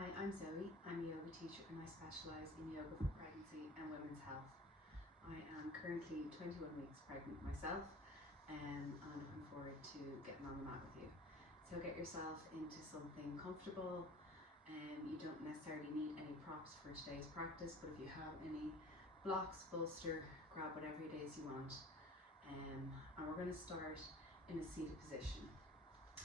Hi, I'm Zoe. I'm a yoga teacher and I specialise in yoga for pregnancy and women's health. I am currently 21 weeks pregnant myself and I'm looking forward to getting on the mat with you. So get yourself into something comfortable. You don't necessarily need any props for today's practice, but if you have any blocks, bolster, grab whatever it is you want. And we're going to start in a seated position.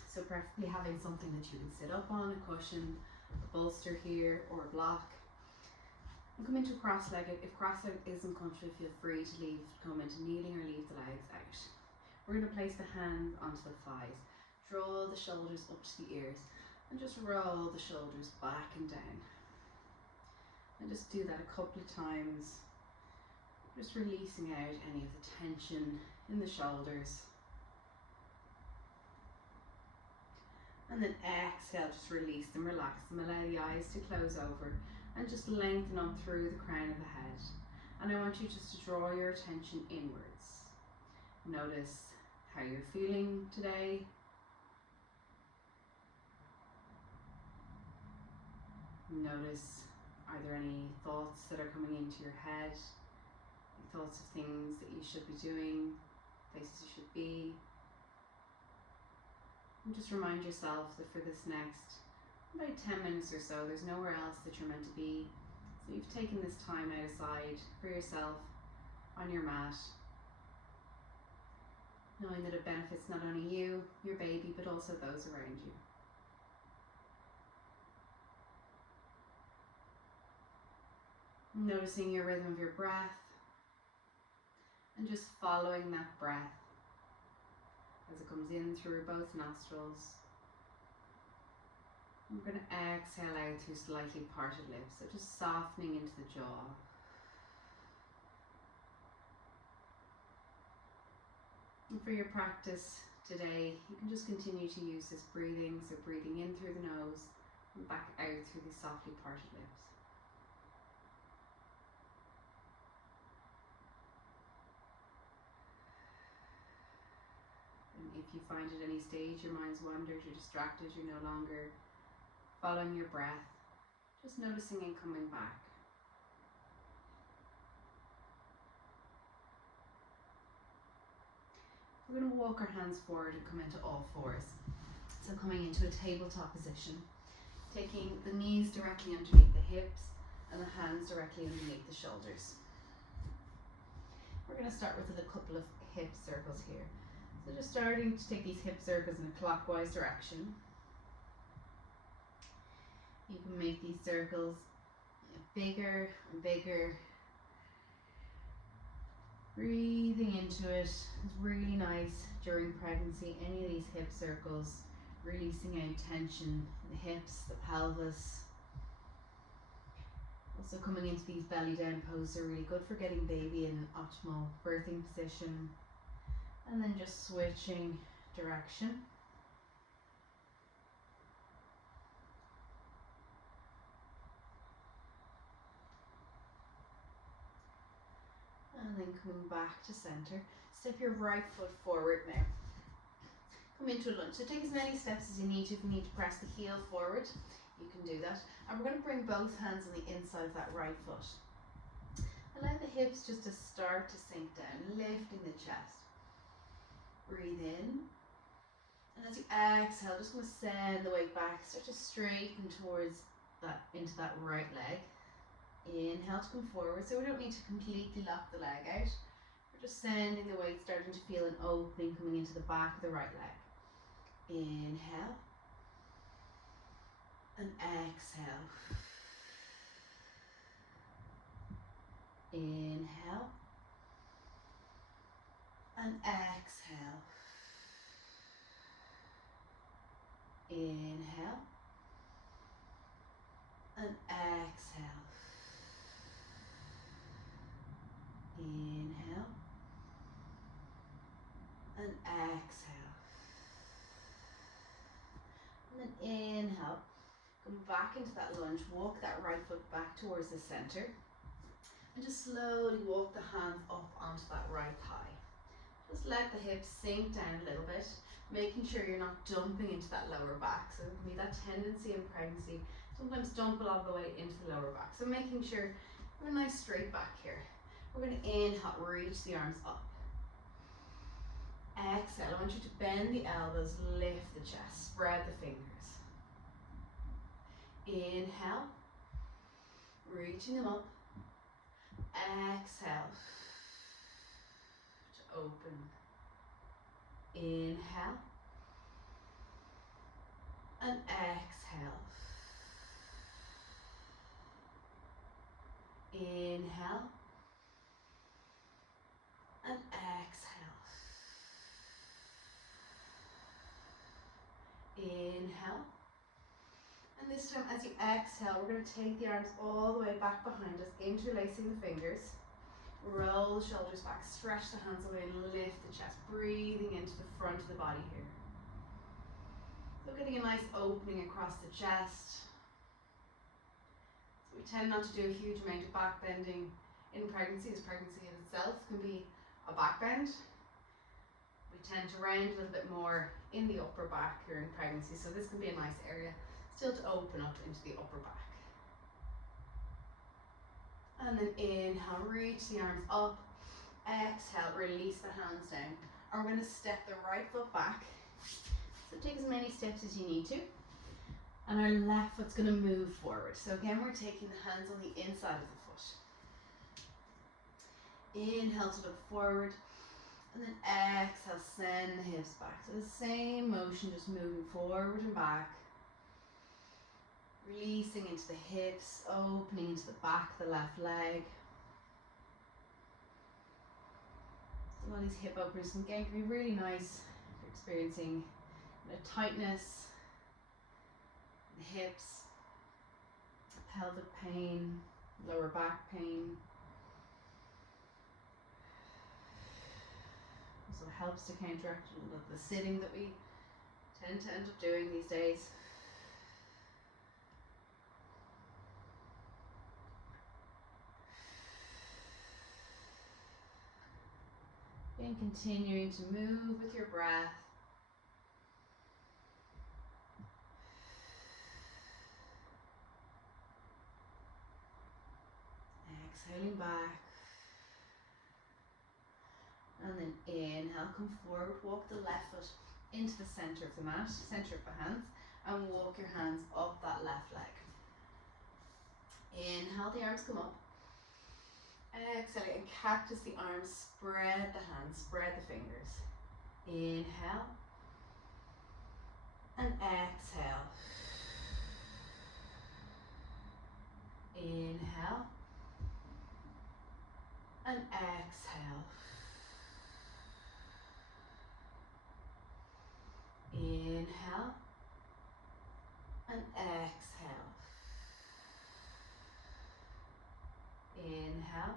So preferably having something that you can sit up on, a cushion, a bolster here, or a block. And come into cross-legged. If cross-legged isn't comfortable, feel free to come into kneeling or leave the legs out. We're going to place the hands onto the thighs. Draw the shoulders up to the ears and just roll the shoulders back and down. And just do that a couple of times. Just releasing out any of the tension in the shoulders. And then exhale, just release them, relax them, allow the eyes to close over and just lengthen on through the crown of the head. And I want you just to draw your attention inwards. Notice how you're feeling today. Notice, are there any thoughts that are coming into your head? Any thoughts of things that you should be doing, places you should be? And just remind yourself that for this next about 10 minutes or so, there's nowhere else that you're meant to be. So you've taken this time outside for yourself on your mat, knowing that it benefits not only you, your baby, but also those around you. Noticing your rhythm of your breath and just following that breath as it comes in through both nostrils. We're going to exhale out through slightly parted lips, so just softening into the jaw. And for your practice today, you can just continue to use this breathing, so breathing in through the nose and back out through the softly parted lips. If you find at any stage your mind's wandered, you're distracted, you're no longer following your breath, just noticing and coming back. We're going to walk our hands forward and come into all fours. So coming into a tabletop position, taking the knees directly underneath the hips and the hands directly underneath the shoulders. We're going to start with a couple of hip circles here. So just starting to take these hip circles in a clockwise direction. You can make these circles bigger and bigger. Breathing into it is really nice during pregnancy. Any of these hip circles, releasing out tension in the hips, the pelvis. Also coming into these belly down poses are really good for getting baby in optimal birthing position. And then just switching direction. And then coming back to center. Step your right foot forward now. Come into a lunge. So take as many steps as you need to. If you need to press the heel forward, you can do that. And we're going to bring both hands on the inside of that right foot. Allow the hips just to start to sink down, lifting the chest. Breathe in, and as you exhale, just going to send the weight back, start to straighten towards that, into that right leg. Inhale to come forward, so we don't need to completely lock the leg out. We're just sending the weight, starting to feel an opening coming into the back of the right leg. Inhale, and exhale. Inhale, and exhale. Inhale and exhale. Inhale and exhale. And then inhale, come back into that lunge, walk that right foot back towards the center. And just slowly walk the hands up onto that right thigh. Just let the hips sink down a little bit, making sure you're not dumping into that lower back. So it can be that tendency in pregnancy, sometimes dump a lot of the way into the lower back. So making sure you have a nice straight back here. We're going to inhale, reach the arms up. Exhale, I want you to bend the elbows, lift the chest, spread the fingers. Inhale, reaching them up. Exhale, to open. Inhale, and exhale. Inhale, and exhale. Inhale. And this time, as you exhale, we're going to take the arms all the way back behind us, interlacing the fingers. Roll the shoulders back, stretch the hands away and lift the chest, breathing into the front of the body here. So getting a nice opening across the chest. So we tend not to do a huge amount of back bending in pregnancy, as pregnancy in itself can be a back bend. We tend to round a little bit more in the upper back here in pregnancy, so this can be a nice area still to open up into the upper back. And then inhale, reach the arms up. Exhale, release the hands down. And we're going to step the right foot back. So take as many steps as you need to. And our left foot's going to move forward. So again, we're taking the hands on the inside of the foot. Inhale to look forward. And then exhale, send the hips back. So the same motion, just moving forward and back. Releasing into the hips, opening into the back of the left leg. So all these hip openers can be really nice if you're experiencing tightness in the hips, pelvic pain, lower back pain. Also helps to counteract a little of the sitting that we tend to end up doing these days. And continuing to move with your breath. Exhaling back. And then inhale, come forward, walk the left foot into the center of the mat, center of the hands, and walk your hands up that left leg. Inhale, the arms come up. Exhale, and cactus the arms, spread the hands, spread the fingers. Inhale, and exhale. Inhale, and exhale. Inhale, and exhale. Inhale,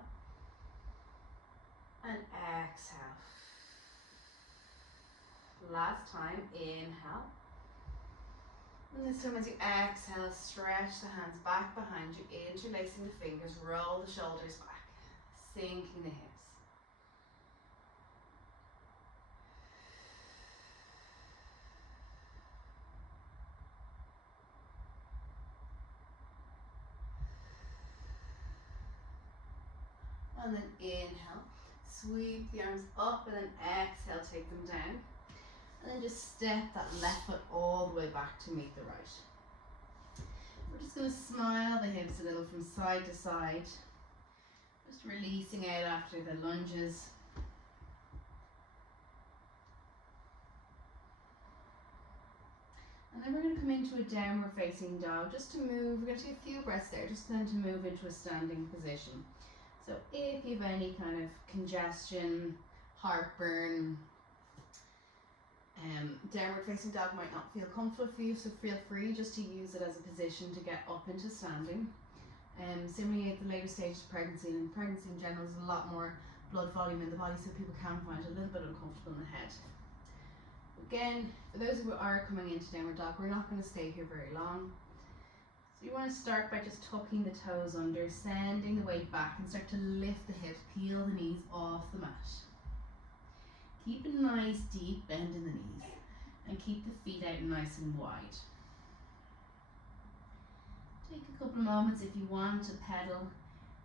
and exhale. Last time, inhale. And this time as you exhale, stretch the hands back behind you, interlacing the fingers, roll the shoulders back, sinking the hips. And then inhale, sweep the arms up, and then exhale, take them down. And then just step that left foot all the way back to meet the right. We're just going to smile the hips a little from side to side. Just releasing out after the lunges. And then we're going to come into a downward facing dog just to move. We're going to take a few breaths there, just then to move into a standing position. So if you have any kind of congestion, heartburn, downward facing dog might not feel comfortable for you, so feel free just to use it as a position to get up into standing. Similarly at the later stages of pregnancy, and pregnancy in general, there's a lot more blood volume in the body, so people can find it a little bit uncomfortable in the head. Again, for those who are coming into downward dog, we're not going to stay here very long. So you want to start by just tucking the toes under, sending the weight back, and start to lift the hips, peel the knees off the mat. Keep a nice deep bend in the knees and keep the feet out nice and wide. Take a couple of moments if you want to pedal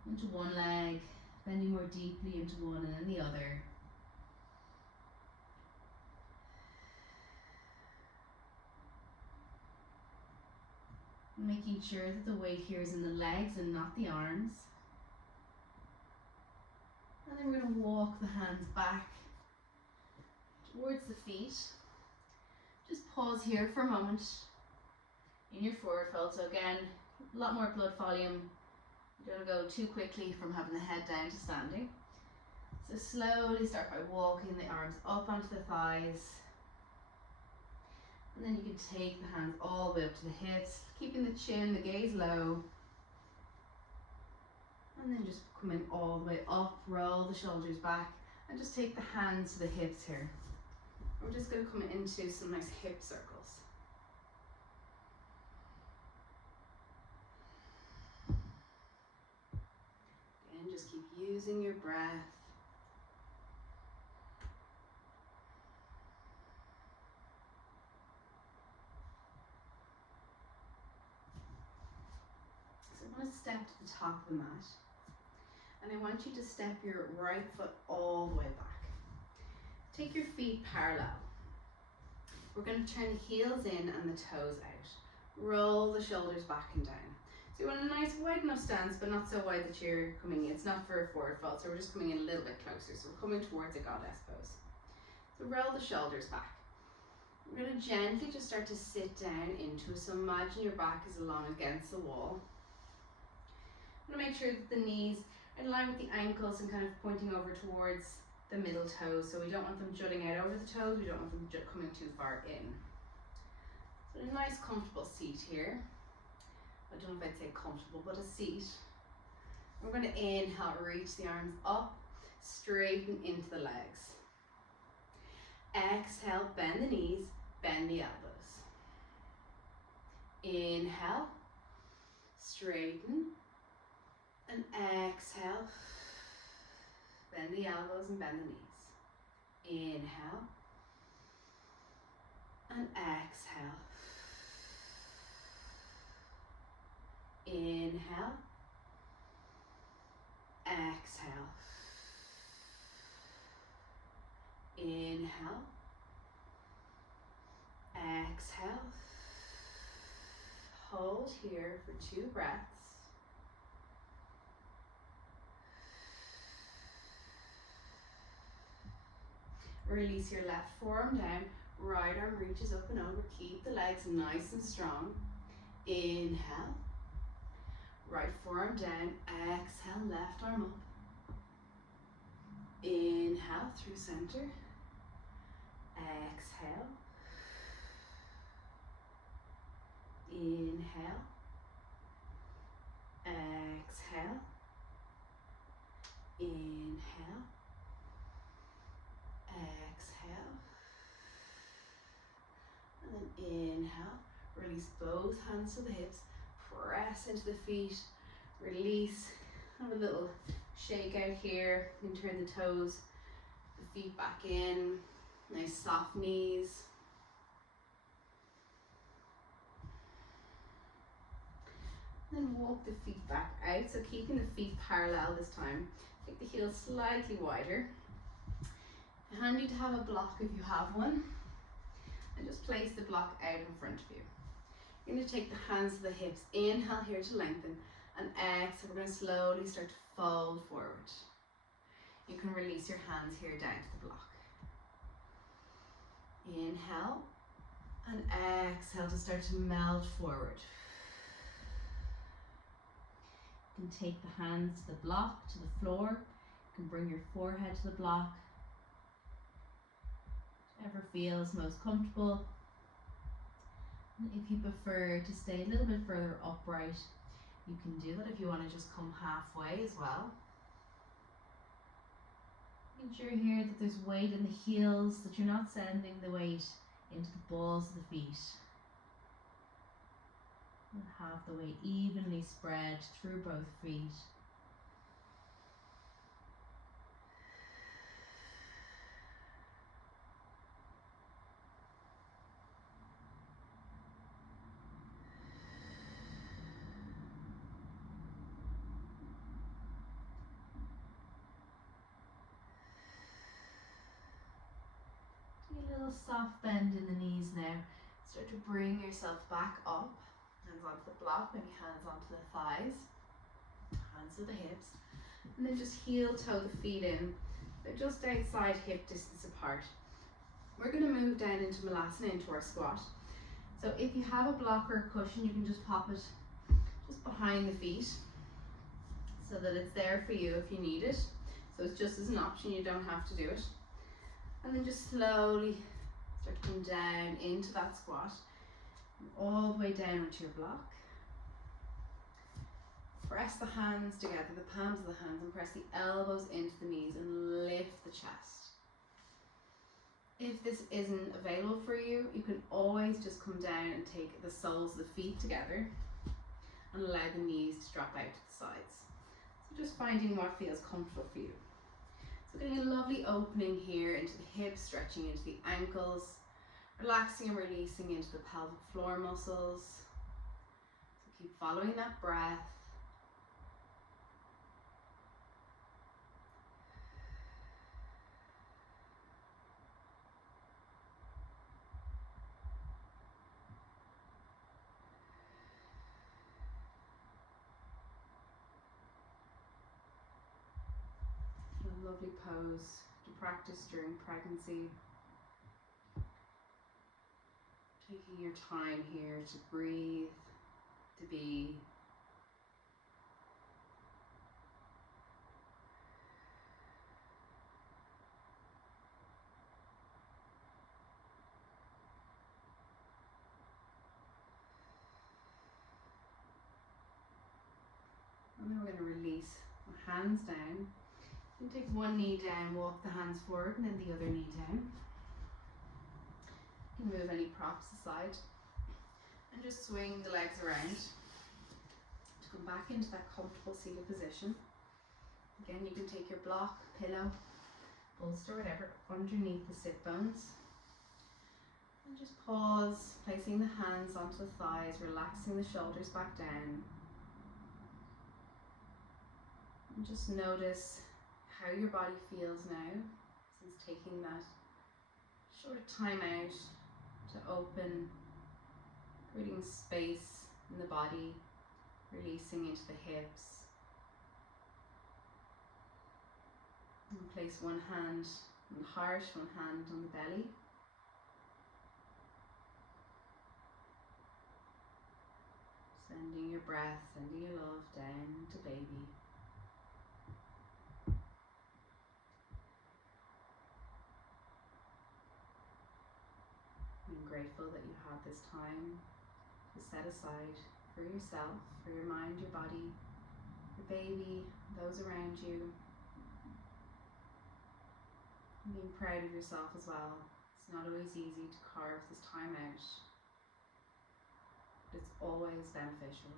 into one leg, bending more deeply into one and then the other. Making sure that the weight here is in the legs and not the arms. And then we're going to walk the hands back towards the feet. Just pause here for a moment in your forward fold. So again, a lot more blood volume. You don't go too quickly from having the head down to standing. So slowly start by walking the arms up onto the thighs. And then you can take the hands all the way up to the hips, keeping the chin, the gaze low. And then just coming all the way up, roll the shoulders back, and just take the hands to the hips here. We're just going to come into some nice hip circles. Again, just keep using your breath. So I want to step to the top of the mat. And I want you to step your right foot all the way back. Take your feet parallel. We're going to turn the heels in and the toes out. Roll the shoulders back and down. So you want a nice wide enough stance, but not so wide that you're coming in. It's not for a forward fold, so we're just coming in a little bit closer. So we're coming towards a goddess pose. So roll the shoulders back. We're going to gently just start to sit down into it. So imagine your back is along against the wall. I'm going to make sure that the knees are in line with the ankles and kind of pointing over towards the middle toes. So we don't want them jutting out over the toes. We don't want them coming too far in. So a nice comfortable seat here. I don't know if I'd say comfortable, but a seat. We're going to inhale, reach the arms up, straighten into the legs. Exhale, bend the knees, bend the elbows. Inhale, straighten, and exhale, bend the elbows and bend the knees. Inhale, and exhale. Inhale, exhale. Inhale, exhale. Hold here for 2 breaths. Release your left forearm down, right arm reaches up and over. Keep the legs nice and strong. Inhale, right forearm down, exhale, left arm up. Inhale through center, exhale. Inhale, exhale, inhale, exhale, and then inhale, release both hands to the hips, press into the feet, release, have a little shake out here, you can turn the toes, the feet back in, nice soft knees. Then walk the feet back out, so keeping the feet parallel this time. Take the heels slightly wider. Handy to have a block if you have one. And just place the block out in front of you. You're going to take the hands to the hips. Inhale here to lengthen. And exhale, we're going to slowly start to fold forward. You can release your hands here down to the block. Inhale. And exhale to start to melt forward. You can take the hands to the block, to the floor. You can bring your forehead to the block. Whatever feels most comfortable. And if you prefer to stay a little bit further upright, you can do that if you want to just come halfway as well. Make sure here that there's weight in the heels, that you're not sending the weight into the balls of the feet. And have the weight evenly spread through both feet. little soft bend in the knees now. Start to bring yourself back up. Hands onto the block, maybe hands onto the thighs, hands to the hips. And then just heel toe the feet in. They're just outside hip distance apart. We're going to move down into Malasana, into our squat. So if you have a block or a cushion, you can just pop it just behind the feet so that it's there for you if you need it. So it's just as an option, you don't have to do it. And then just slowly start to come down into that squat, all the way down onto your block. Press the hands together, the palms of the hands, and press the elbows into the knees and lift the chest. If this isn't available for you, you can always just come down and take the soles of the feet together and allow the knees to drop out to the sides. So just finding what feels comfortable for you. So getting a lovely opening here into the hips, stretching into the ankles, relaxing and releasing into the pelvic floor muscles. So keep following that breath. A lovely pose to practice during pregnancy. Taking your time here to breathe, to be. And then we're going to release the hands down. You can take one knee down, walk the hands forward, and then the other knee down. You can move any props aside and just swing the legs around to come back into that comfortable seated position. Again, you can take your block, pillow, bolster, whatever, underneath the sit bones. And just pause, placing the hands onto the thighs, relaxing the shoulders back down. And just notice how your body feels now, since taking that short time out to open, creating space in the body, releasing into the hips. And place one hand on the heart, one hand on the belly. Sending your breath, sending your love down to baby. I'm grateful that you had this time to set aside for yourself, for your mind, your body, your baby, those around you. And being proud of yourself as well. It's not always easy to carve this time out, but it's always beneficial.